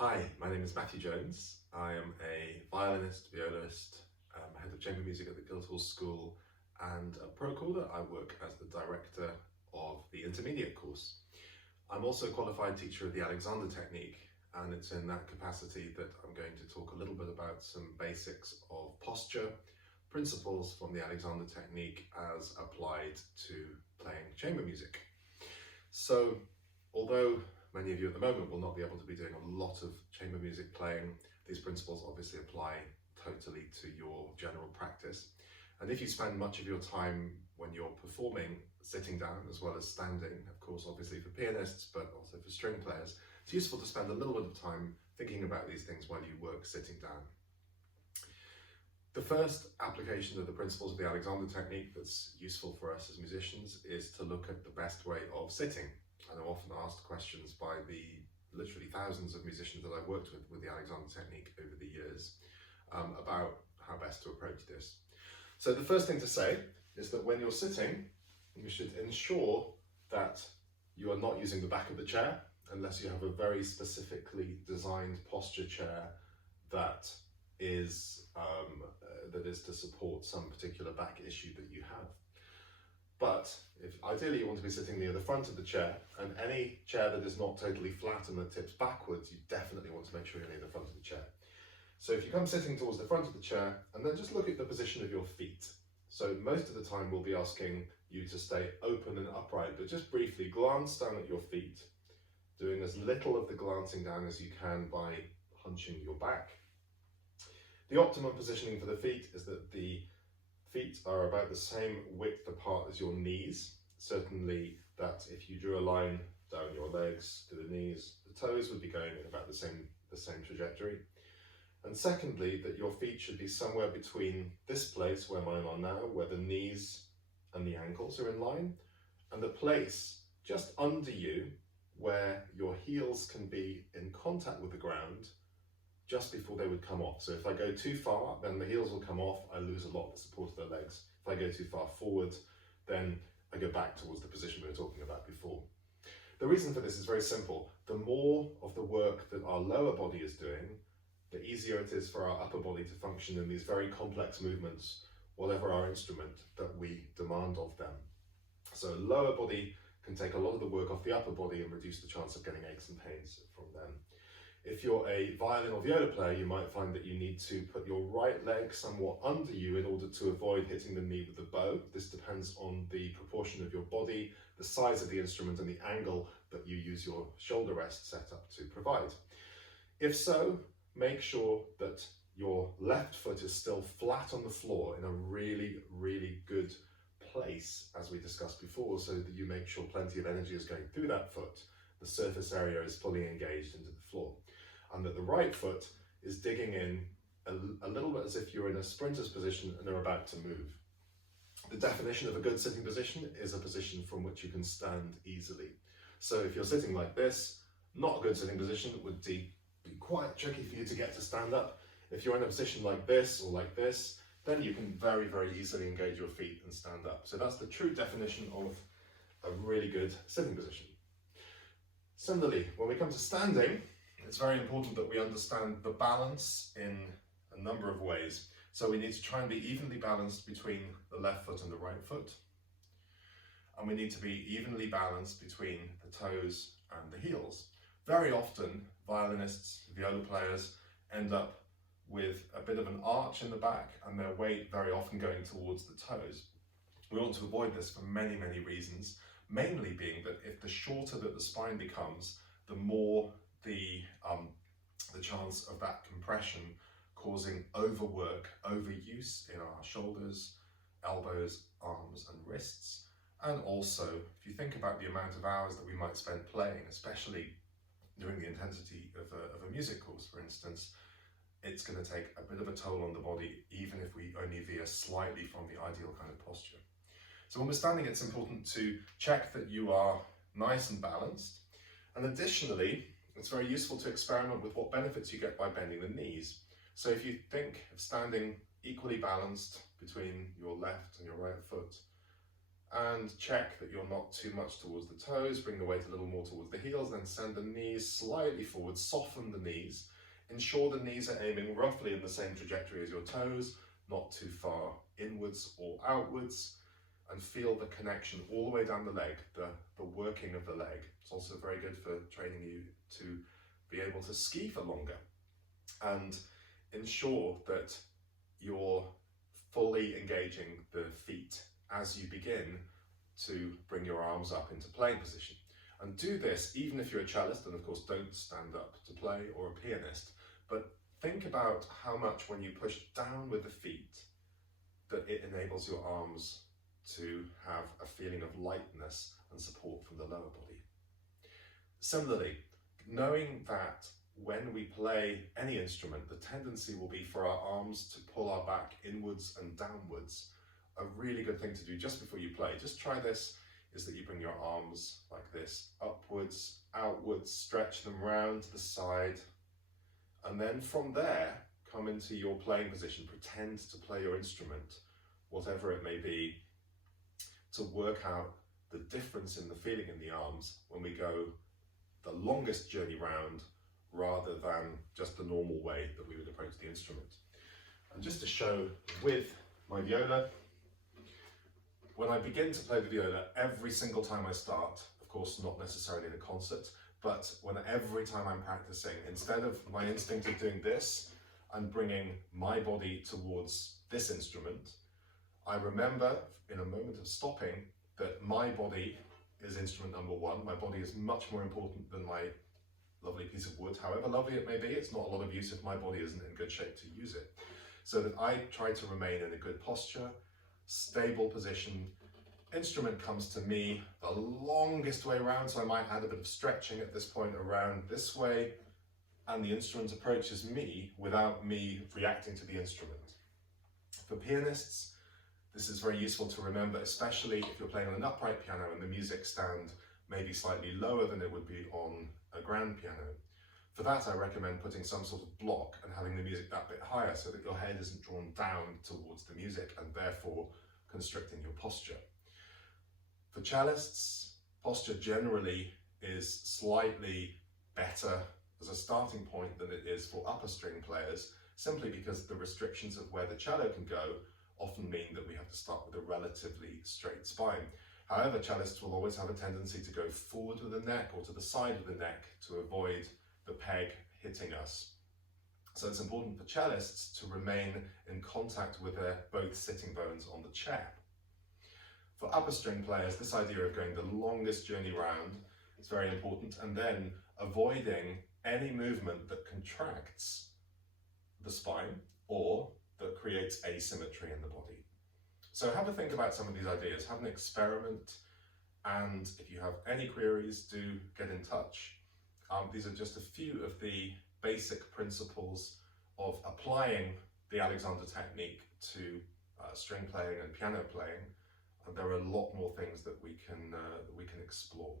Hi, my name is Matthew Jones. I am a violinist, violist, head of chamber music at the Guildhall School, and a pro Corda. I work as the director of the intermediate course. I'm also a qualified teacher of the Alexander technique, and it's in that capacity that I'm going to talk a little bit about some basics of posture, principles from the Alexander technique as applied to playing chamber music. So, although many of you at the moment will not be able to be doing a lot of chamber music playing, these principles obviously apply totally to your general practice. And if you spend much of your time when you're performing sitting down as well as standing, of course obviously for pianists but also for string players, it's useful to spend a little bit of time thinking about these things while you work sitting down. The first application of the principles of the Alexander technique that's useful for us as musicians is to look at the best way of sitting. And I'm often asked questions by the literally thousands of musicians that I've worked with the Alexander technique over the years about how best to approach this. So the first thing to say is that when you're sitting, you should ensure that you are not using the back of the chair unless you have a very specifically designed posture chair that is to support some particular back issue that you have. But if ideally you want to be sitting near the front of the chair, and any chair that is not totally flat and that tips backwards, you definitely want to make sure you're near the front of the chair. So if you come sitting towards the front of the chair, and then just look at the position of your feet. So most of the time we'll be asking you to stay open and upright, but just briefly glance down at your feet, doing as little of the glancing down as you can by hunching your back. The optimum positioning for the feet is that the feet are about the same width apart as your knees. Certainly that if you drew a line down your legs to the knees, the toes would be going in about the same trajectory. And secondly, that your feet should be somewhere between this place where mine are now, where the knees and the ankles are in line, and the place just under you where your heels can be in contact with the ground just before they would come off. So if I go too far, then the heels will come off, I lose a lot of the support of the legs. If I go too far forward, then I go back towards the position we were talking about before. The reason for this is very simple. The more of the work that our lower body is doing, the easier it is for our upper body to function in these very complex movements, whatever our instrument that we demand of them. So lower body can take a lot of the work off the upper body and reduce the chance of getting aches and pains from them. If you're a violin or viola player, you might find that you need to put your right leg somewhat under you in order to avoid hitting the knee with the bow. This depends on the proportion of your body, the size of the instrument, and the angle that you use your shoulder rest setup to provide. If so, make sure that your left foot is still flat on the floor in a really, really good place, as we discussed before, so that you make sure plenty of energy is going through that foot. The surface area is fully engaged into the floor, and that the right foot is digging in a little bit as if you're in a sprinter's position and are about to move. The definition of a good sitting position is a position from which you can stand easily. So if you're sitting like this, not a good sitting position, it would be quite tricky for you to get to stand up. If you're in a position like this or like this, then you can very, very easily engage your feet and stand up. So that's the true definition of a really good sitting position. Similarly, when we come to standing, it's very important that we understand the balance in a number of ways. So we need to try and be evenly balanced between the left foot and the right foot. And we need to be evenly balanced between the toes and the heels. Very often, violinists, viola players end up with a bit of an arch in the back and their weight very often going towards the toes. We want to avoid this for many, many reasons. Mainly being that if the shorter that the spine becomes, the more the chance of that compression causing overwork, overuse in our shoulders, elbows, arms and wrists. And also, if you think about the amount of hours that we might spend playing, especially during the intensity of a music course, for instance, it's going to take a bit of a toll on the body, even if we only veer slightly from the ideal kind of posture. So when we're standing, it's important to check that you are nice and balanced. And additionally, it's very useful to experiment with what benefits you get by bending the knees. So if you think of standing equally balanced between your left and your right foot, And check that you're not too much towards the toes, bring the weight a little more towards the heels, then send the knees slightly forward, soften the knees, ensure the knees are aiming roughly in the same trajectory as your toes, not too far inwards or outwards, and feel the connection all the way down the leg, the working of the leg. It's also very good for training you to be able to ski for longer, and ensure that you're fully engaging the feet as you begin to bring your arms up into playing position. And do this even if you're a cellist, and of course don't stand up to play, or a pianist, but think about how much when you push down with the feet that it enables your arms to have a feeling of lightness and support from the lower body. Similarly, knowing that when we play any instrument, the tendency will be for our arms to pull our back inwards and downwards. A really good thing to do just before you play, just try this, is that you bring your arms like this, upwards, outwards, stretch them round to the side, and then from there, come into your playing position, pretend to play your instrument, whatever it may be, to work out the difference in the feeling in the arms when we go the longest journey round, rather than just the normal way that we would approach the instrument. And just to show with my viola, when I begin to play the viola, every single time I start, of course not necessarily in a concert, but every time I'm practicing, instead of my instinct of doing this and bringing my body towards this instrument, I remember in a moment of stopping that my body is instrument number one. My body is much more important than my lovely piece of wood. However lovely it may be, it's not a lot of use if my body isn't in good shape to use it. So that I try to remain in a good posture, stable position. Instrument comes to me the longest way around, so I might add a bit of stretching at this point around this way, and the instrument approaches me without me reacting to the instrument. For pianists, this is very useful to remember, especially if you're playing on an upright piano and the music stand may be slightly lower than it would be on a grand piano. For that, I recommend putting some sort of block and having the music that bit higher so that your head isn't drawn down towards the music and therefore constricting your posture. For cellists, posture generally is slightly better as a starting point than it is for upper string players, simply because the restrictions of where the cello can go often mean that we have to start with a relatively straight spine. However, cellists will always have a tendency to go forward with the neck or to the side of the neck to avoid the peg hitting us. So it's important for cellists to remain in contact with their both sitting bones on the chair. For upper string players, this idea of going the longest journey round is very important, and then avoiding any movement that contracts the spine or that creates asymmetry in the body. So have a think about some of these ideas, have an experiment, and if you have any queries, do get in touch. These are just a few of the basic principles of applying the Alexander technique to string playing and piano playing. And there are a lot more things that we can explore.